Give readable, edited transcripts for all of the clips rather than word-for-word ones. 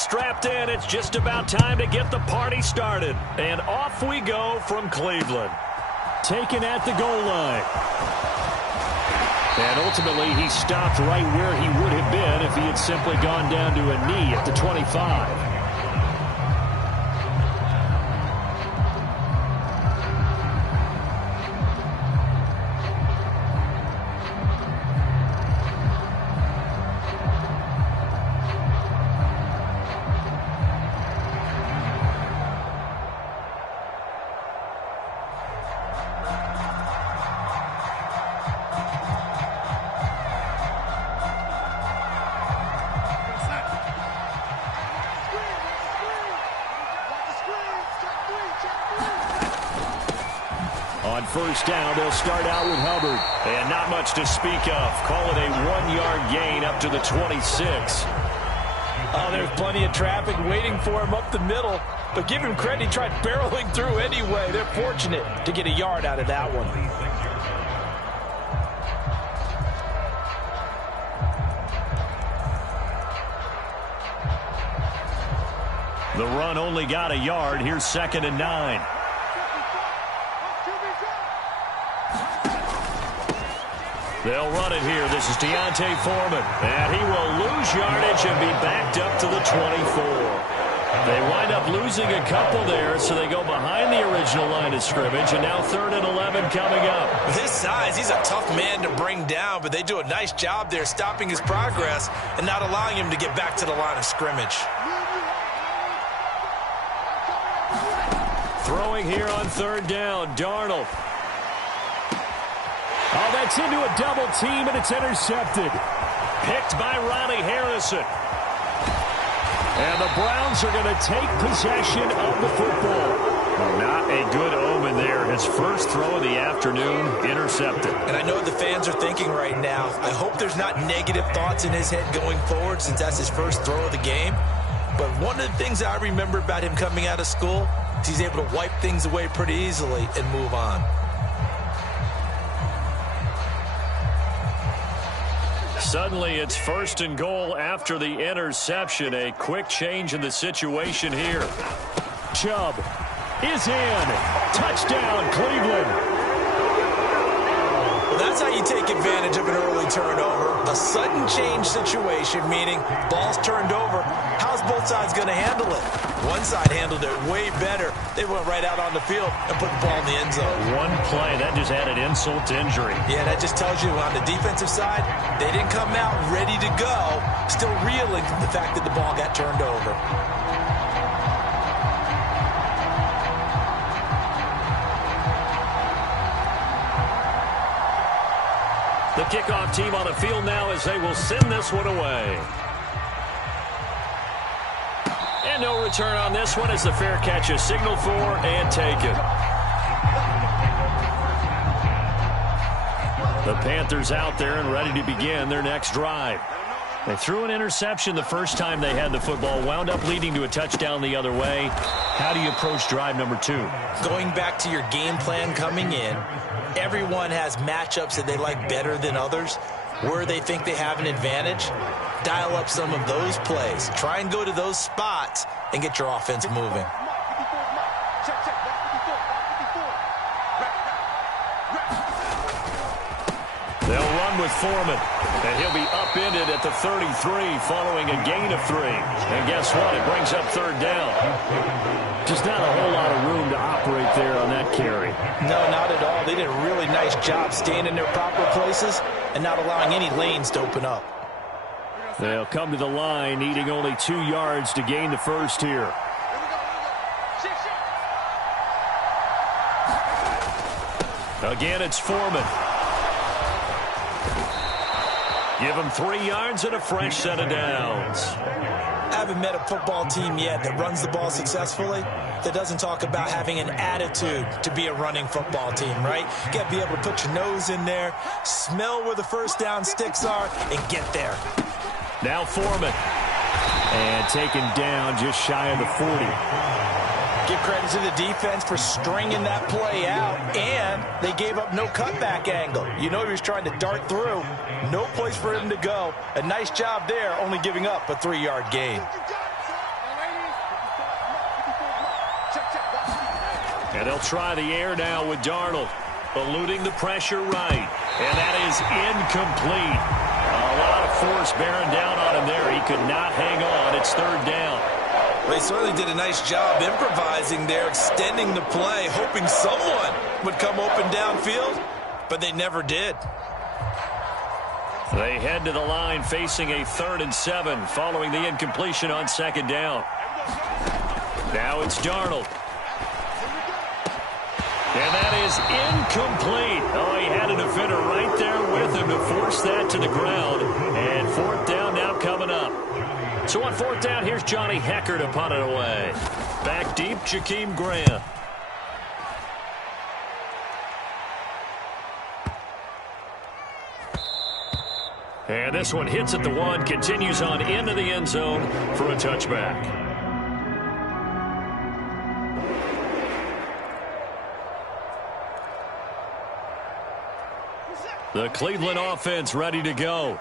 strapped in. It's just about time to get the party started. And off we go from Cleveland. Taken at the goal line. And ultimately, he stopped right where he would have been if he had simply gone down to a knee at the 25. On first down, they'll start out with Hubbard. And not much to speak of. Call it a 1-yard gain up to the 26. Oh, there's plenty of traffic waiting for him up the middle. But give him credit, he tried barreling through anyway. They're fortunate to get a yard out of that one. The run only got a yard. Here's 2nd and 9. They'll run it here. This is D'Onta Foreman. And he will lose yardage and be backed up to the 24. They wind up losing a couple there, so they go behind the original line of scrimmage. And now 3rd and 11 coming up. With his size, he's a tough man to bring down, but they do a nice job there stopping his progress and not allowing him to get back to the line of scrimmage. Throwing here on 3rd down, Darnold. Oh, that's into a double team, and it's intercepted. Picked by Ronnie Harrison. And the Browns are going to take possession of the football. Not a good omen there. His first throw of the afternoon intercepted. And I know what the fans are thinking right now. I hope there's not negative thoughts in his head going forward since that's his first throw of the game. But one of the things I remember about him coming out of school is he's able to wipe things away pretty easily and move on. Suddenly, it's 1st and goal after the interception. A quick change in the situation here. Chubb is in. Touchdown, Cleveland. Well, that's how you take advantage of an early turnover. A sudden change situation, meaning ball's turned over. How's both sides going to handle it? One side handled it way better. They went right out on the field and put the ball in the end zone. One play, that just added insult to injury. Yeah, that just tells you on the defensive side, they didn't come out ready to go, still reeling from the fact that the ball got turned over. The kickoff team on the field now as they will send this one away. And no return on this one as the fair catch is signaled for and taken. The Panthers out there and ready to begin their next drive. They threw an interception the first time they had the football, wound up leading to a touchdown the other way. How do you approach drive number 2? Going back to your game plan coming in, everyone has matchups that they like better than others. Where they think they have an advantage, dial up some of those plays. Try and go to those spots and get your offense moving. They'll run with Foreman, and he'll be upended at the 33 following a gain of 3. And guess what? It brings up 3rd down. Just not a whole lot of room to operate there on that carry. No, not at all. They did a really nice job staying in their proper places and not allowing any lanes to open up. They'll come to the line, needing only 2 yards to gain the first here. Again, it's Foreman. Give him 3 yards and a fresh set of downs. I haven't met a football team yet that runs the ball successfully that doesn't talk about having an attitude to be a running football team, right? You got to be able to put your nose in there, smell where the first down sticks are, and get there. Now Foreman. And taken down just shy of the 40. Give credit to the defense for stringing that play out, and they gave up no cutback angle. You know he was trying to dart through. No place for him to go. A nice job there, only giving up a 3-yard gain. And they'll try the air now with Darnold. Eluding the pressure right. And that is incomplete. A lot of force bearing down on him there. He could not hang on. It's third down. Well, he certainly did a nice job improvising there, extending the play, hoping someone would come open downfield, but they never did. They head to the line facing a 3rd and 7 following the incompletion on 2nd down. Now it's Darnold. And that is incomplete. Oh, he had a defender right there with him to force that to the ground. And 4th down now coming up. So on 4th down, here's Johnny Hekker to punt it away. Back deep, Jakeem Grant. And this one hits at the 1, continues on into the end zone for a touchback. The Cleveland offense ready to go.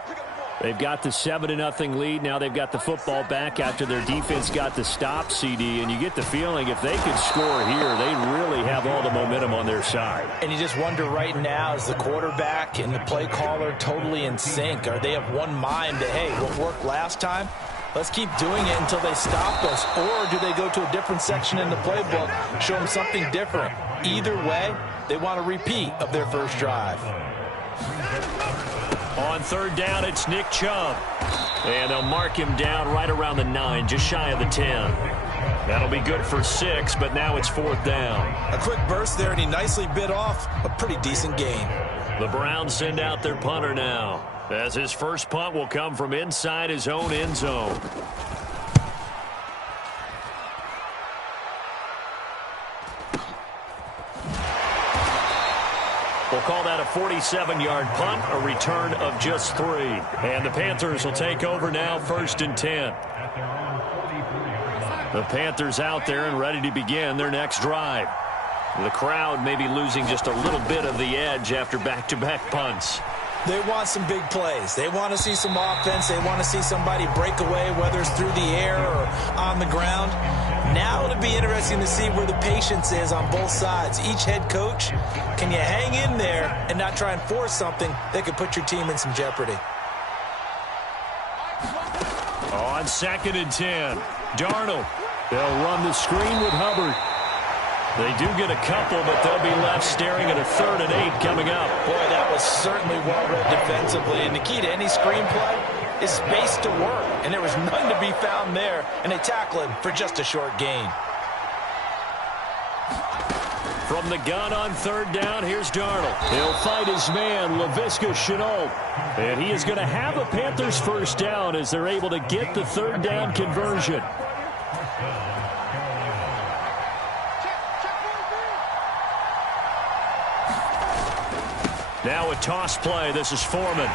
They've got the 7-0 lead. Now they've got the football back after their defense got the stop, CD. And you get the feeling if they could score here, they really have all the momentum on their side. And you just wonder right now, is the quarterback and the play caller totally in sync? Are they of one mind that, hey, what worked last time? Let's keep doing it until they stop us. Or do they go to a different section in the playbook, show them something different? Either way, they want a repeat of their first drive. On 3rd down, it's Nick Chubb. And they'll mark him down right around the 9, just shy of the 10. That'll be good for 6, but now it's 4th down. A quick burst there, and he nicely bit off a pretty decent gain. The Browns send out their punter now, as his first punt will come from inside his own end zone. We'll call that a 47-yard punt, a return of just 3. And the Panthers will take over now, 1st and 10. The Panthers out there and ready to begin their next drive. The crowd may be losing just a little bit of the edge after back-to-back punts. They want some big plays. They want to see some offense. They want to see somebody break away, whether it's through the air or on the ground. Now it'll be interesting to see where the patience is on both sides. Each head coach, can you hang in there and not try and force something that could put your team in some jeopardy? On 2nd and 10, Darnold. They'll run the screen with Hubbard. They do get a couple, but they'll be left staring at a 3rd and 8 coming up. Boy, that was certainly well read defensively. And the key to any screenplay is space to work. And there was none to be found there. And they tackle him for just a short gain. From the gun on 3rd down, here's Darnold. He'll fight his man, Laviska Shenault. And he is going to have a Panthers first down as they're able to get the 3rd down conversion. Now a toss play. This is Foreman.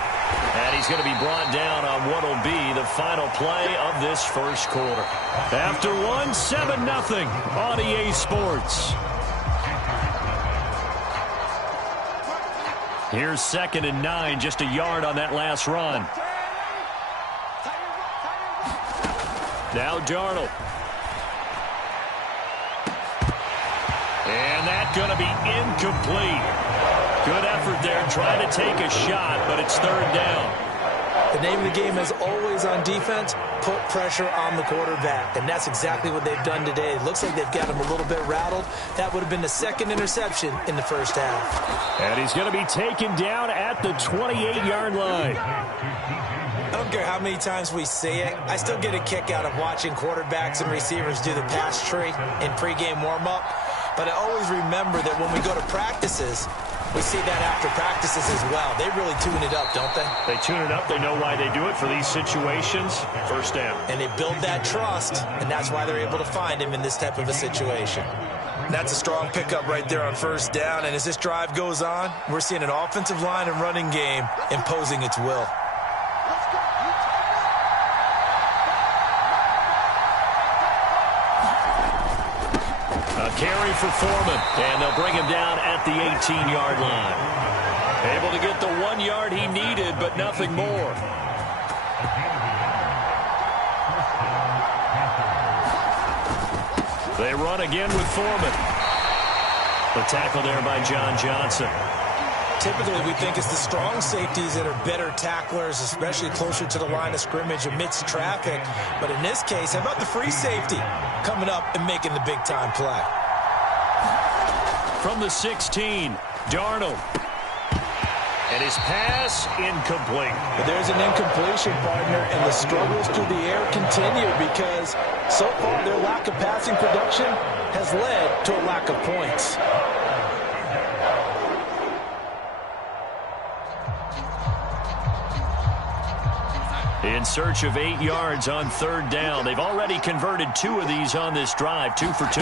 And he's going to be brought down on what will be the final play of this first quarter. After one, 7-0 on EA Sports. Here's 2nd and 9, just a yard on that last run. Now Darnold. And that's going to be incomplete. Good effort there, trying to take a shot, but it's 3rd down. The name of the game is always on defense, put pressure on the quarterback. And that's exactly what they've done today. It looks like they've got him a little bit rattled. That would have been the 2nd interception in the first half. And he's going to be taken down at the 28-yard line. I don't care how many times we see it. I still get a kick out of watching quarterbacks and receivers do the pass tree in pregame warm-up. But I always remember that when we go to practices, we see that after practices as well. They really tune it up, don't they? They tune it up. They know why they do it for these situations. First down. And they build that trust, and that's why they're able to find him in this type of a situation. That's a strong pickup right there on 1st down. And as this drive goes on, we're seeing an offensive line and running game imposing its will. Carry for Foreman, and they'll bring him down at the 18-yard line. Able to get the 1 yard he needed, but nothing more. They run again with Foreman. The tackle there by John Johnson. Typically, we think it's the strong safeties that are better tacklers, especially closer to the line of scrimmage amidst traffic. But in this case, how about the free safety coming up and making the big-time play? From the 16, Darnold. And his pass incomplete. But there's an incompletion, partner, and the struggles through the air continue because so far their lack of passing production has led to a lack of points. In search of 8 yards on third down. They've already converted 2 of these on this drive, 2 for 2.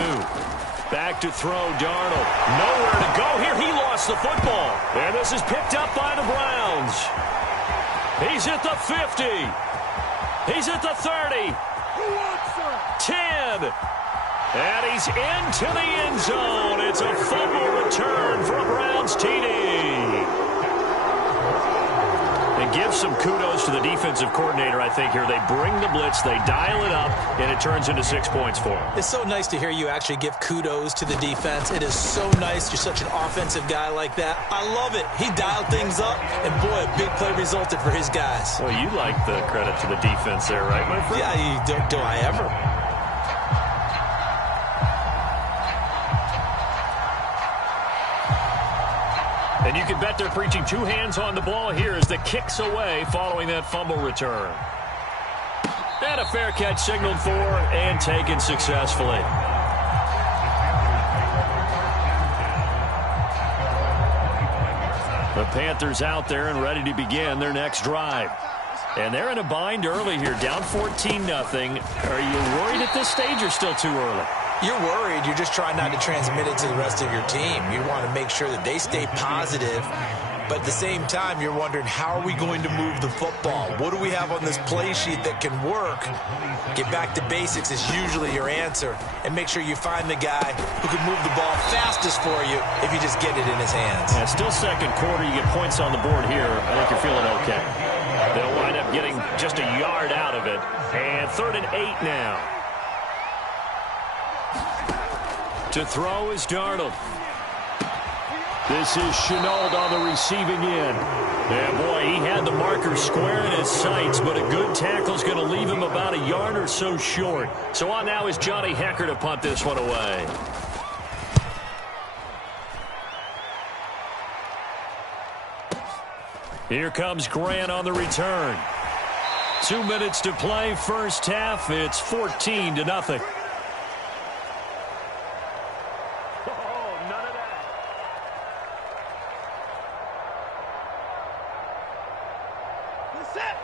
Back to throw, Darnold. Nowhere to go here. He lost the football. And this is picked up by the Browns. He's at the 50. He's at the 30. 10. And he's into the end zone. It's a fumble return for a Browns TD. And give some kudos to the defensive coordinator, I think, here. They bring the blitz, they dial it up, and it turns into 6 points for them. It's so nice to hear you actually give kudos to the defense. It is so nice. You're such an offensive guy like that. I love it. He dialed things up, and boy, a big play resulted for his guys. Well, you like the credit to the defense there, right, my friend? Yeah, do I ever? And you can bet they're preaching 2 hands on the ball here as the kick's away following that fumble return. And a fair catch signaled for and taken successfully. The Panthers out there and ready to begin their next drive. And they're in a bind early here, down 14-0. Are you worried at this stage or still too early? You're worried. You're just trying not to transmit it to the rest of your team. You want to make sure that they stay positive. But at the same time, you're wondering, how are we going to move the football? What do we have on this play sheet that can work? Get back to basics is usually your answer. And make sure you find the guy who can move the ball fastest for you if you just get it in his hands. Yeah, still second quarter. You get points on the board here. I think you're feeling okay. They'll wind up getting just a yard out of it. And 3rd and 8 now. To throw is Darnold. This is Shenault on the receiving end. And boy, he had the marker square in his sights, but a good tackle's going to leave him about a yard or so short. So on now is Johnny Hekker to punt this one away. Here comes Grant on the return. 2 minutes to play, first half. It's 14-0.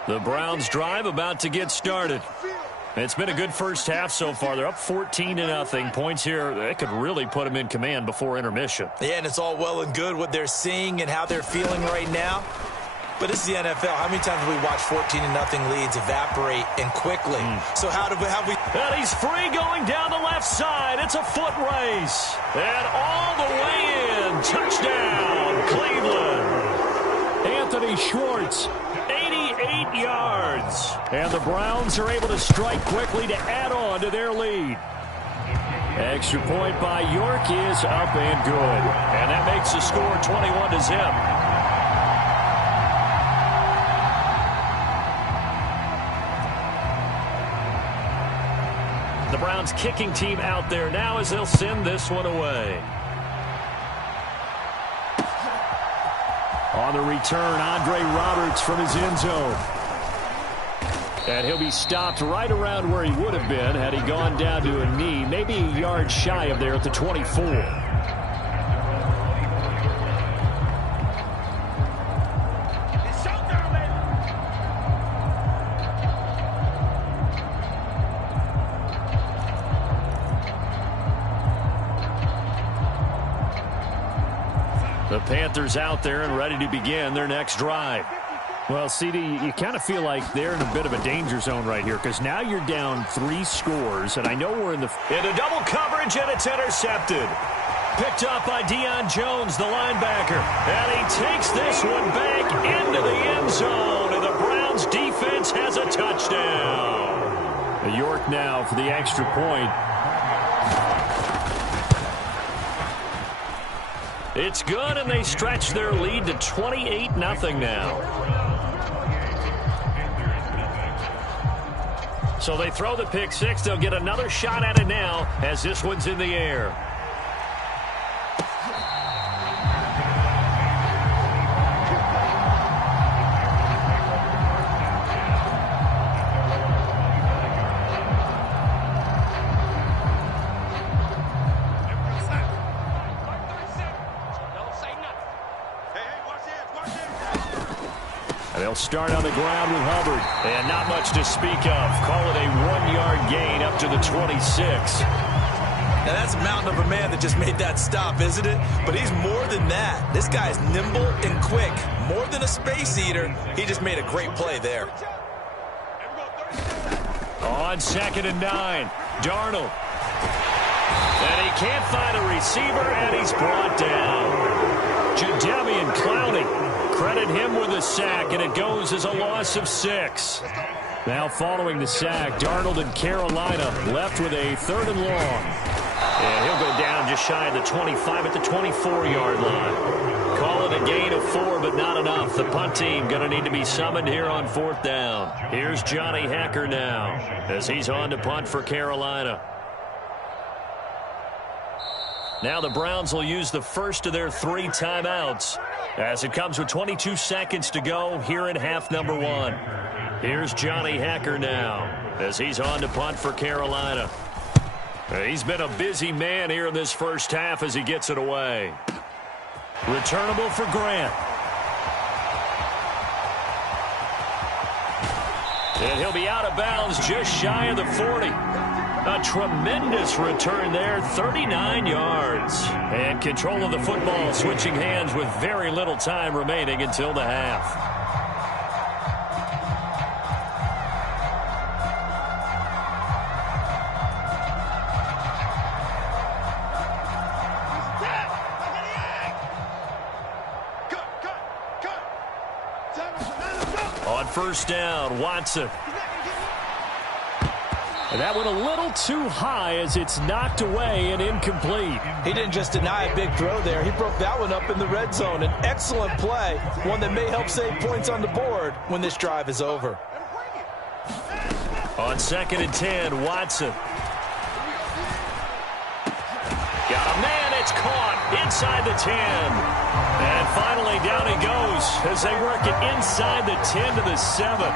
The Browns drive about to get started. It's been a good first half so far. They're up 14-0. Points here, that could really put them in command before intermission. Yeah, and it's all well and good what they're seeing and how they're feeling right now. But this is the NFL. How many times have we watched 14-0 leads evaporate and quickly? So how have we... And he's free going down the left side. It's a foot race. And all the way in. Touchdown, Cleveland. Anthony Schwartz. 88 yards. And the Browns are able to strike quickly to add on to their lead. Extra point by York is up and good. And that makes the score 21-0. The Browns kicking team out there now as they'll send this one away. On the return, Andre Roberts from his end zone. And he'll be stopped right around where he would have been had he gone down to a knee, maybe a yard shy of there at the 24. The Panthers out there and ready to begin their next drive. Well, CD, you kind of feel like they're in a bit of a danger zone right here because now you're down 3 scores, and I know we're into double coverage, and it's intercepted. Picked up by Deion Jones, the linebacker, and he takes this one back into the end zone, and the Browns defense has a touchdown. York now for the extra point. It's good, and they stretch their lead to 28-0 now. So they throw the pick six. They'll get another shot at it now as this one's in the air. They'll start on the ground with Hubbard. And not much to speak of. Call it a 1-yard gain up to the 26. Now that's a mountain of a man that just made that stop, isn't it? But he's more than that. This guy's nimble and quick. More than a space eater. He just made a great play there. On 2nd and 9, Darnold. And he can't find a receiver, and he's brought down. Jadeveon Clowney. Credit him with a sack, and it goes as a loss of 6. Now following the sack, Darnold and Carolina left with a 3rd and long. And he'll go down just shy of the 25 at the 24-yard line. Call it a gain of 4, but not enough. The punt team going to need to be summoned here on 4th down. Here's Johnny Hekker now as he's on to punt for Carolina. Now the Browns will use the first of their 3 timeouts as it comes with 22 seconds to go here in half number 1. Here's Johnny Hekker now as he's on to punt for Carolina. He's been a busy man here in this first half as he gets it away. Returnable for Grant. And he'll be out of bounds just shy of the 40. A tremendous return there, 39 yards. And control of the football, switching hands with very little time remaining until the half. On 1st down, Watson. And that went a little too high as it's knocked away and incomplete. He didn't just deny a big throw there. He broke that one up in the red zone. An excellent play, one that may help save points on the board when this drive is over. On 2nd and 10, Watson. Got a man, it's caught inside the 10. And finally down he goes as they work it inside the 10 to the 7.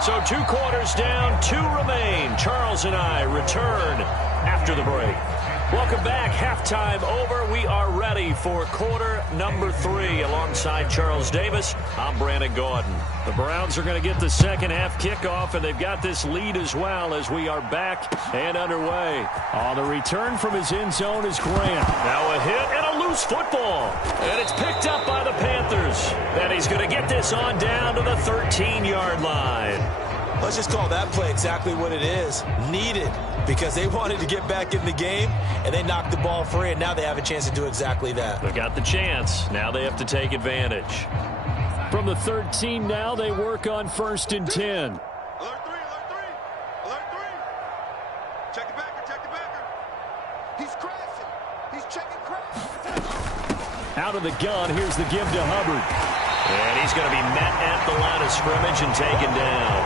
So 2 quarters down, 2 remain. Charles and I return after the break. Welcome back. Halftime over. We are ready for quarter number 3. Alongside Charles Davis, I'm Brandon Gaudin. The Browns are going to get the second half kickoff, and they've got this lead as well as we are back and underway. On the return from his end zone is Grant. Now a hit and a loose football. And it's picked up by the Panthers. And he's going to get this on down to the 13-yard line. Let's just call that play exactly what it is. Needed, because they wanted to get back in the game, and they knocked the ball free, and now they have a chance to do exactly that. They got the chance. Now they have to take advantage. From the 13 now, they work on 1st and 10. Alert 3, alert 3, alert 3. Check the backer. He's crashing. He's checking crash. Out of the gun, here's the give to Hubbard. And he's going to be met at the line of scrimmage and taken down.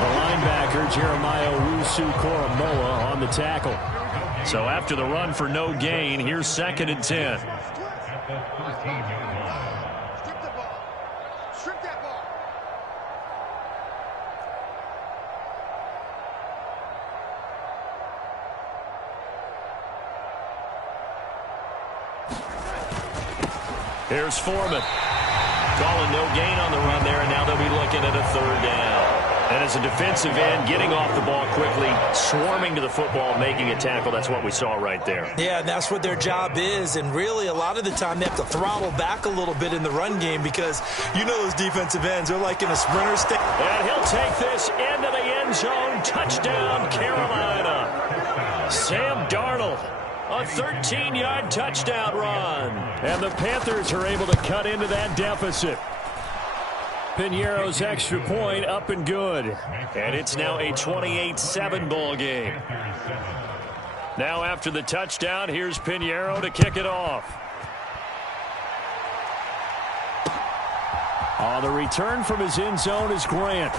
The linebacker, Jeremiah Owusu-Koramoah, on the tackle. So after the run for no gain, here's 2nd and 10. Strip that ball. Here's Foreman. Calling no gain on the run there, and now they'll be looking at a 3rd down. And as a defensive end, getting off the ball quickly, swarming to the football, making a tackle, that's what we saw right there. Yeah, and that's what their job is. And really, a lot of the time, they have to throttle back a little bit in the run game because you know those defensive ends are like in a sprinter state. And he'll take this into the end zone. Touchdown, Carolina. Sam Darnold. A 13-yard touchdown run. And the Panthers are able to cut into that deficit. Piñeiro's extra point up and good. And it's now a 28-7 ball game. Now after the touchdown, here's Piñeiro to kick it off. On the return from his end zone is Grant.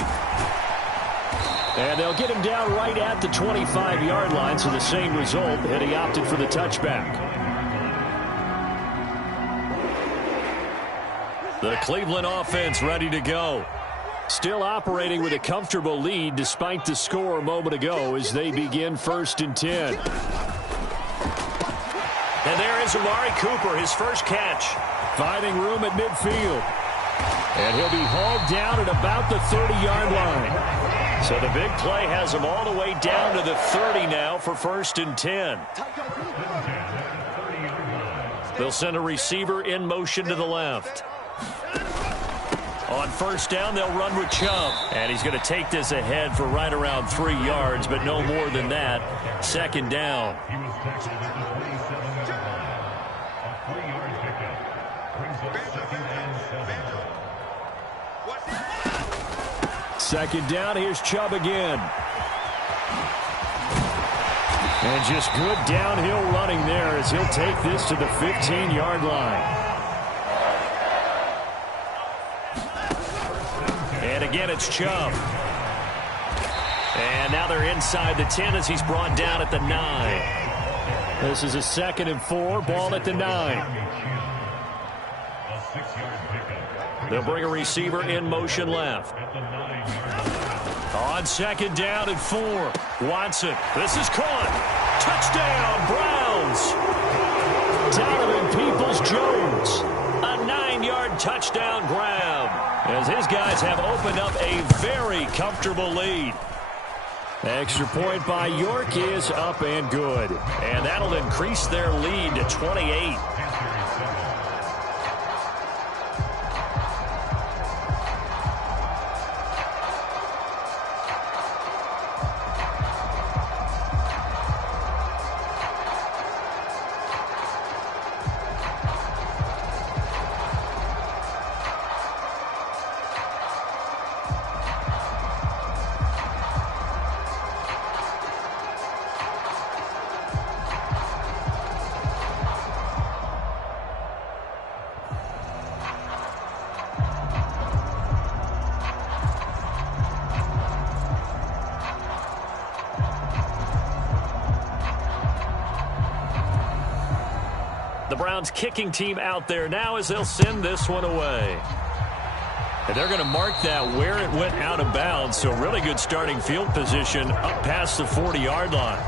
And they'll get him down right at the 25-yard line, so the same result, and he opted for the touchback. The Cleveland offense ready to go. Still operating with a comfortable lead despite the score a moment ago as they begin 1st and 10. And there is Amari Cooper, his first catch. Finding room at midfield. And he'll be hauled down at about the 30-yard line. So the big play has him all the way down to the 30 now for 1st and 10. They'll send a receiver in motion to the left. On 1st down, they'll run with Chubb. And he's going to take this ahead for right around 3 yards, but no more than that. 2nd down. Second down, here's Chubb again. And just good downhill running there as he'll take this to the 15-yard line. And again, it's Chubb. And now they're inside the 10 as he's brought down at the 9. This is a 2nd and 4, ball at the 9. They'll bring a receiver in motion left. On 2nd down and 4. Watson. This is caught. Touchdown, Browns. Donovan Peoples-Jones. A 9-yard touchdown grab as his guys have opened up a very comfortable lead. Extra point by York is up and good. And that'll increase their lead to 28. The Browns kicking team out there now as they'll send this one away. And they're going to mark that where it went out of bounds. So really good starting field position up past the 40-yard line.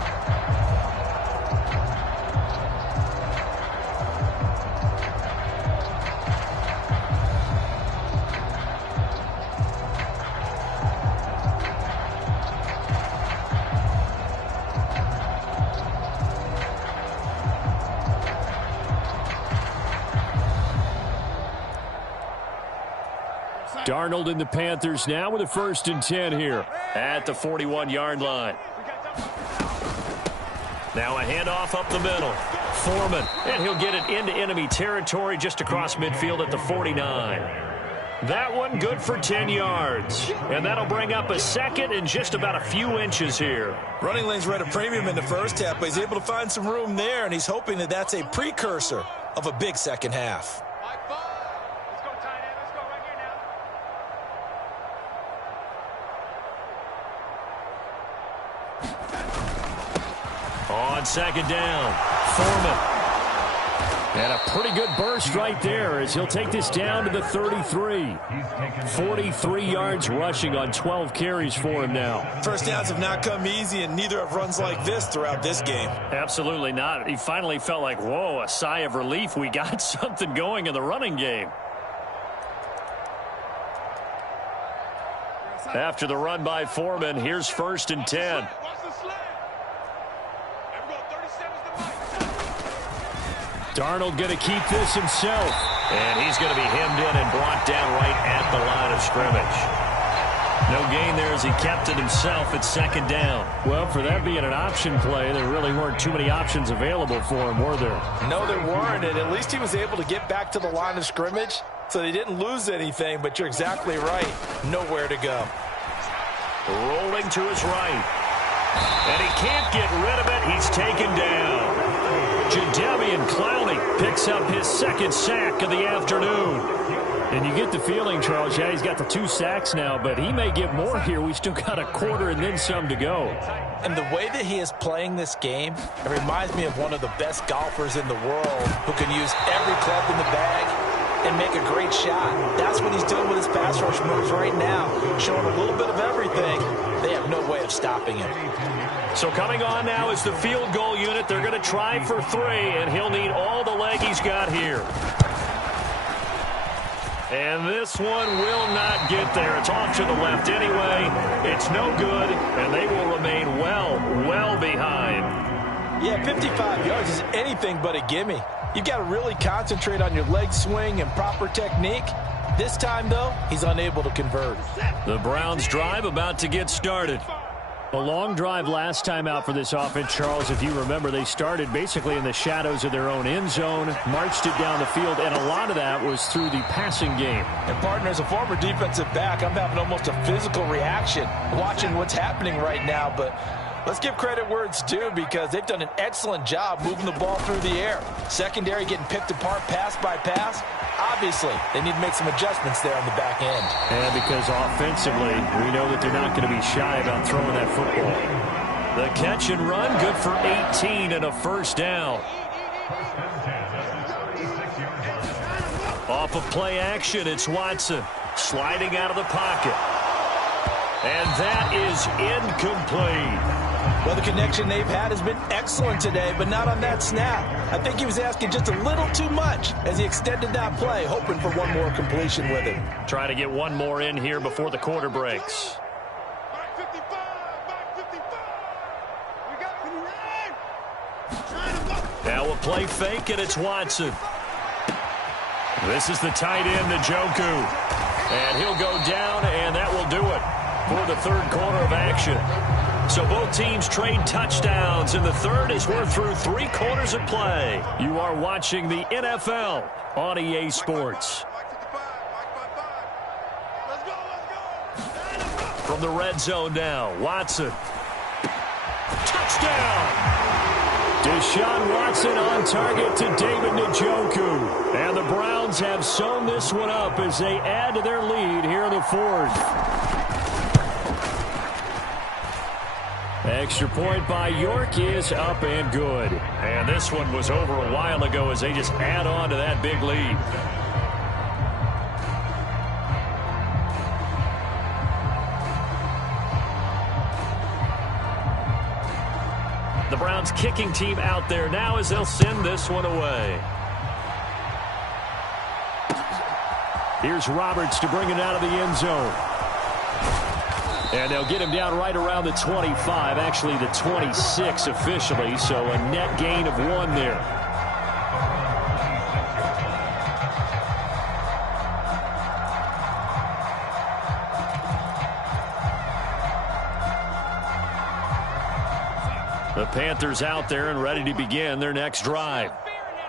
Darnold and the Panthers now with a 1st and 10 here at the 41-yard line. Now a handoff up the middle. Foreman, and he'll get it into enemy territory just across midfield at the 49. That one good for 10 yards. And that'll bring up a 2nd and just about a few inches here. Running lanes were at a premium in the first half, but he's able to find some room there, and he's hoping that that's a precursor of a big second half. On 2nd down, Foreman. And a pretty good burst right there as he'll take this down to the 33. 43 yards rushing on 12 carries for him now. First downs have not come easy, and neither have runs like this throughout this game. Absolutely not. He finally felt like, whoa, a sigh of relief. We got something going in the running game. After the run by Foreman, here's 1st and 10. Darnold going to keep this himself. And he's going to be hemmed in and brought down right at the line of scrimmage. No gain there as he kept it himself at 2nd down. Well, for that being an option play, there really weren't too many options available for him, were there? No, there weren't, and at least he was able to get back to the line of scrimmage, so they didn't lose anything, but you're exactly right. Nowhere to go. Rolling to his right. And he can't get rid of it. He's taken down. Jadeveon Clowney picks up his 2nd sack of the afternoon. And you get the feeling, Charles, yeah, he's got the 2 sacks now, but he may get more here. We still got a quarter and then some to go. And the way that he is playing this game, it reminds me of one of the best golfers in the world who can use every club in the bag and make a great shot. That's what he's doing with his pass rush moves right now, showing a little bit of everything. They have no way of stopping him. So coming on now is the field goal unit. They're going to try for 3, and he'll need all the leg he's got here. And this one will not get there. It's off to the left anyway. It's no good, and they will remain well behind. Yeah, 55 yards is anything but a gimme. You've got to really concentrate on your leg swing and proper technique. This time, though, he's unable to convert. The Browns drive about to get started. A long drive last time out for this offense, Charles. If you remember, they started basically in the shadows of their own end zone, marched it down the field, and a lot of that was through the passing game. And, partner, as a former defensive back, I'm having almost a physical reaction watching what's happening right now. But let's give credit where it's due because they've done an excellent job moving the ball through the air. Secondary getting picked apart pass by pass. Obviously, they need to make some adjustments there on the back end. And because offensively, we know that they're not going to be shy about throwing that football. The catch and run, good for 18 and a first down. Off of play action, it's Watson sliding out of the pocket. And that is incomplete. Well, the connection they've had has been excellent today, but not on that snap. I think he was asking just a little too much as he extended that play, hoping for one more completion with it. Try to get one more in here before the quarter breaks. Back 55, back 55. We got it. Now a play fake, and it's Watson. This is the tight end, Njoku. And he'll go down, and that will do it for the third quarter of action. So both teams trade touchdowns, and the third as we're through 3 quarters of play. You are watching the NFL on EA Sports. From the red zone now, Watson. Touchdown! Deshaun Watson on target to David Njoku. And the Browns have sewn this one up as they add to their lead here in the fourth. Extra point by York is up and good. And this one was over a while ago as they just add on to that big lead. The Browns kicking team out there now as they'll send this one away. Here's Roberts to bring it out of the end zone. And they'll get him down right around the 25, actually the 26 officially, so a net gain of 1 there. The Panthers out there and ready to begin their next drive.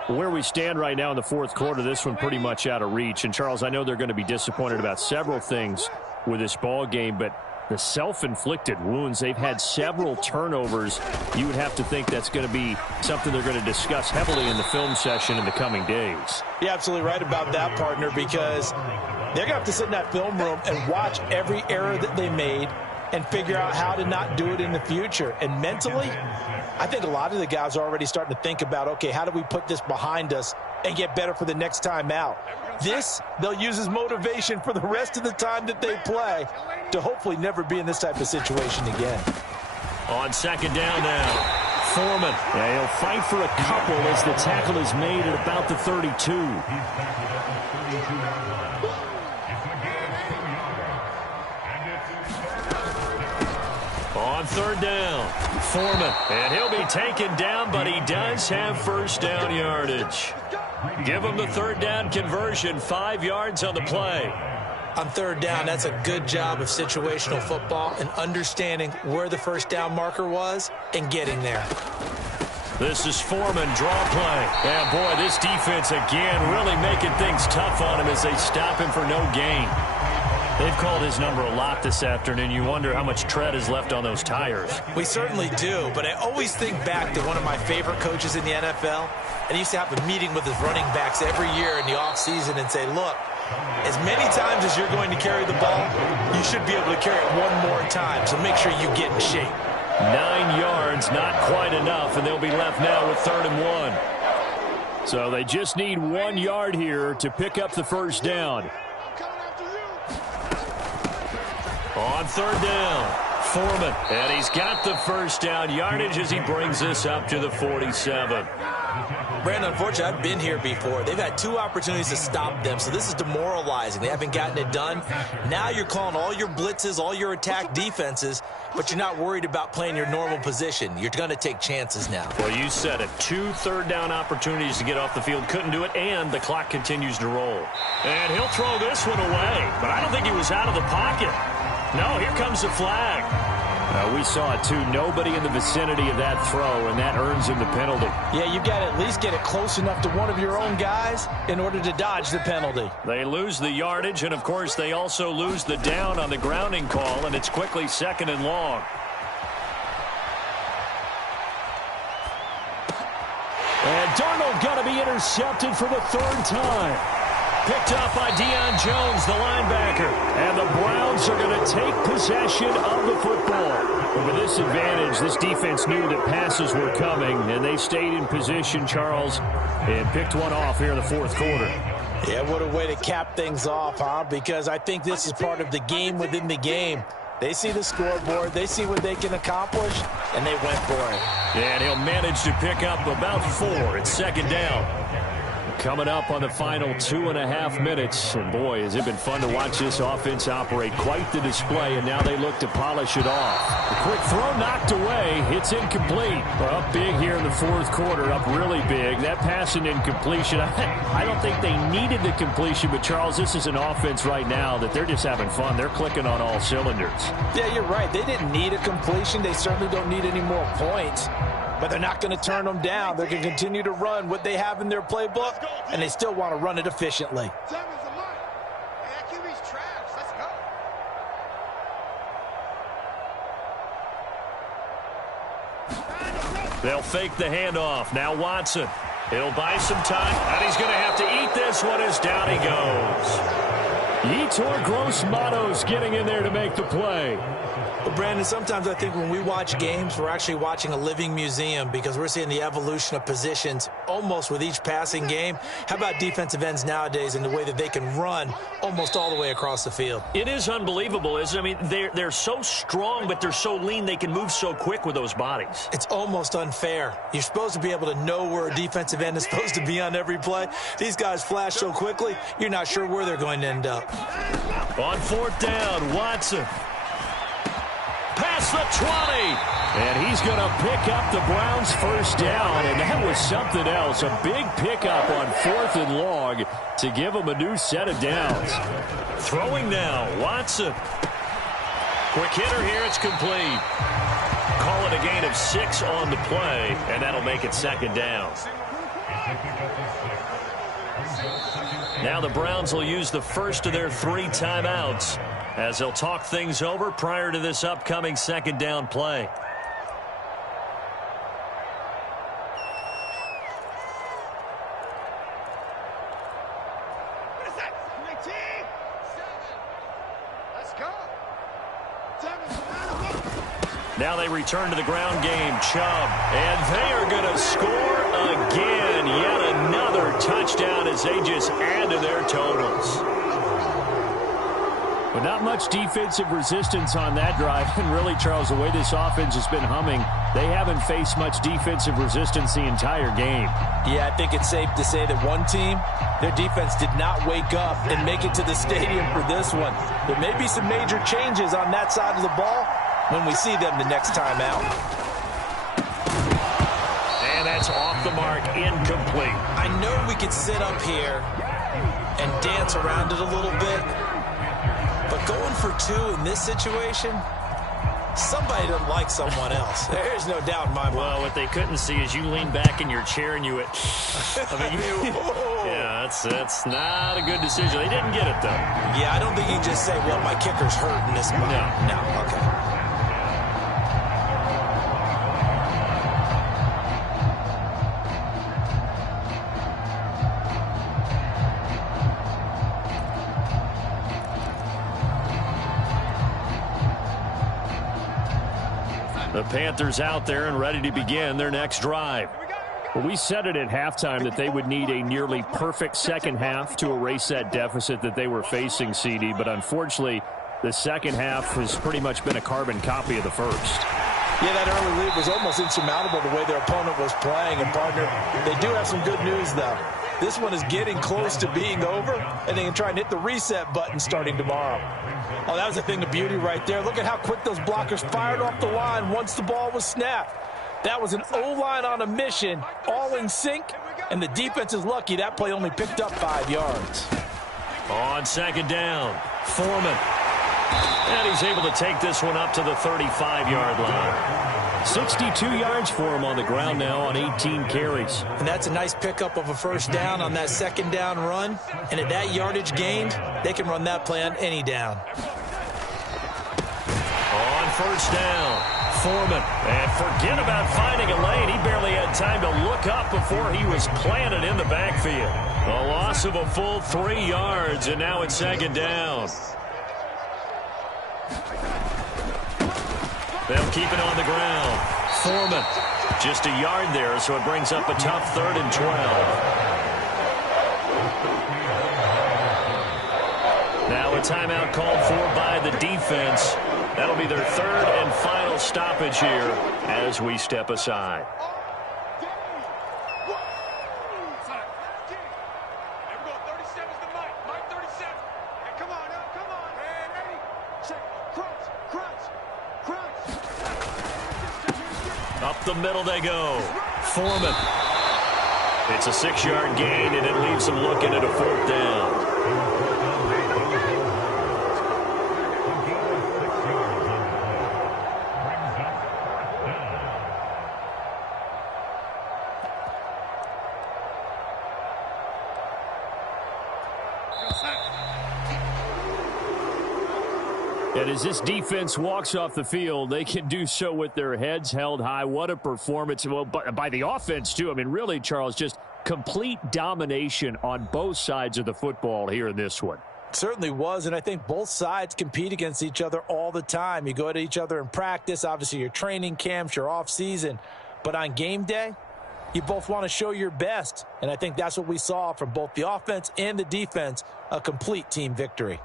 Where we stand right now in the fourth quarter, this one pretty much out of reach. And, Charles, I know they're going to be disappointed about several things with this ball game, but the self-inflicted wounds, they've had several turnovers. You would have to think that's going to be something they're going to discuss heavily in the film session in the coming days. You're absolutely right about that, partner, because they're going to have to sit in that film room and watch every error that they made and figure out how to not do it in the future. And mentally, I think a lot of the guys are already starting to think about, okay, how do we put this behind us and get better for the next time out? This, they'll use as motivation for the rest of the time that they play to hopefully never be in this type of situation again. On second down now, Foreman. Yeah, he'll fight for a couple as the tackle is made at about the 32. On third down, Foreman. And he'll be taken down, but he does have first down yardage. Give him the third down conversion, 5 yards on the play. On third down, that's a good job of situational football and understanding where the first down marker was and getting there. This is Foreman, draw play. And boy, this defense again really making things tough on him as they stop him for no gain. They've called his number a lot this afternoon. You wonder how much tread is left on those tires. We certainly do, but I always think back to one of my favorite coaches in the NFL, and he used to have a meeting with his running backs every year in the offseason and say, look, As many times as you're going to carry the ball, you should be able to carry it one more time, so make sure you get in shape. 9 yards, not quite enough, and they'll be left now with 3rd and 1. So they just need 1 yard here to pick up the first down. On 3rd down, Foreman, and he's got the first down yardage as he brings this up to the 47. Brandon, unfortunately, I've been here before. They've had 2 opportunities to stop them, so this is demoralizing. They haven't gotten it done. Now you're calling all your blitzes, all your attack defenses, but you're not worried about playing your normal position. You're going to take chances now. Well, you said it. 2 third-down opportunities to get off the field. Couldn't do it, and the clock continues to roll. And he'll throw this one away, but I don't think he was out of the pocket. No, here comes the flag. We saw it, too. Nobody in the vicinity of that throw, and that earns him the penalty. Yeah, you've got to at least get it close enough to one of your own guys in order to dodge the penalty. They lose the yardage, and, of course, they also lose the down on the grounding call, and it's quickly 2nd and long. And Darnold going to be intercepted for the 3rd time. Picked up by Deion Jones, the linebacker. And the Browns are going to take possession of the football. But with this advantage, this defense knew that passes were coming, and they stayed in position, Charles, and picked one off here in the 4th quarter. Yeah, what a way to cap things off, huh? Because I think this is part of the game within the game. They see the scoreboard, they see what they can accomplish, and they went for it. And he'll manage to pick up about 4. It's 2nd down. Coming up on the final 2.5 minutes. And, boy, has it been fun to watch this offense operate. Quite the display, and now they look to polish it off. A quick throw knocked away. It's incomplete. We're up big here in the 4th quarter, up really big. That pass and incompletion, I don't think they needed the completion, but, Charles, this is an offense right now that they're just having fun. They're clicking on all cylinders. Yeah, you're right. They didn't need a completion. They certainly don't need any more points. But they're not going to turn them down. They're going to continue to run what they have in their playbook, and they still want to run it efficiently. They'll fake the handoff. Now Watson. He'll buy some time, and he's going to have to eat this one as down he goes. Yetur Gross-Matos getting in there to make the play. Well, Brandon, sometimes I think when we watch games, we're actually watching a living museum because we're seeing the evolution of positions almost with each passing game. How about defensive ends nowadays and the way that they can run almost all the way across the field? It is unbelievable, isn't it? I mean, they're so strong, but they're so lean they can move so quick with those bodies. It's almost unfair. You're supposed to be able to know where a defensive end is supposed to be on every play. These guys flash so quickly, you're not sure where they're going to end up. On 4th down, Watson. Past the 20. And he's going to pick up the Browns' first down. And that was something else. A big pickup on 4th and long to give them a new set of downs. Throwing now, Watson. Quick hitter here. It's complete. Call it a gain of 6 on the play. And that'll make it 2nd down. Now the Browns will use the first of their 3 timeouts as they'll talk things over prior to this upcoming 2nd down play. Now they return to the ground game. Chubb. And they are going to score again. Yet another touchdown as they just add to their totals. But not much defensive resistance on that drive. And really, Charles, the way this offense has been humming, they haven't faced much defensive resistance the entire game. Yeah, I think it's safe to say that one team, their defense did not wake up and make it to the stadium for this one. There may be some major changes on that side of the ball when we see them the next time out. And that's off the mark, incomplete. I know we could sit up here and dance around it a little bit, but going for 2 in this situation, somebody doesn't like someone else. There's no doubt in my mind. Well, what they couldn't see is you lean back in your chair and you went, yeah, that's not a good decision. They didn't get it, though. Yeah, I don't think you can just say, well, my kicker's hurt in this spot. No, okay. The Panthers out there and ready to begin their next drive. Well, we said it at halftime that they would need a nearly perfect second half to erase that deficit that they were facing, CD. But unfortunately, the second half has pretty much been a carbon copy of the first. Yeah, that early lead was almost insurmountable the way their opponent was playing. And, partner, they do have some good news, though. This one is getting close to being over, and they can try and hit the reset button starting tomorrow. Oh, that was a thing of beauty right there. Look at how quick those blockers fired off the line once the ball was snapped. That was an O-line on a mission, all in sync, and the defense is lucky that play only picked up 5 yards. On second down, Foreman. And he's able to take this one up to the 35-yard line. 62 yards for him on the ground now on 18 carries. And that's a nice pickup of a first down on that second down run. And at that yardage gained, they can run that play on any down. On first down, Foreman. And forget about finding a lane. He barely had time to look up before he was planted in the backfield. A loss of a full 3 yards, and now it's second down. They'll keep it on the ground. Foreman, just a yard there, so it brings up a tough 3rd and 12. Now a timeout called for by the defense. That'll be their 3rd and final stoppage here as we step aside. Up the middle they go. Foreman. It's a 6-yard gain, and it leaves them looking at a 4th down. And as this defense walks off the field, they can do so with their heads held high. What a performance. Well, by the offense, too. I mean, really, Charles, just complete domination on both sides of the football here in this one. Certainly was, and I think both sides compete against each other all the time. You go to each other in practice, obviously your training camps, your off-season. But on game day, you both want to show your best. And I think that's what we saw from both the offense and the defense, a complete team victory.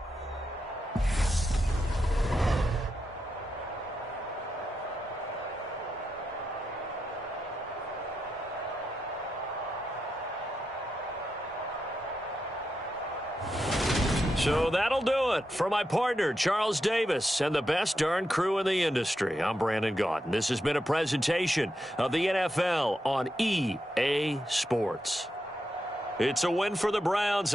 So that'll do it for my partner, Charles Davis, and the best darn crew in the industry. I'm Brandon Gaudin. This has been a presentation of the NFL on EA Sports. It's a win for the Browns.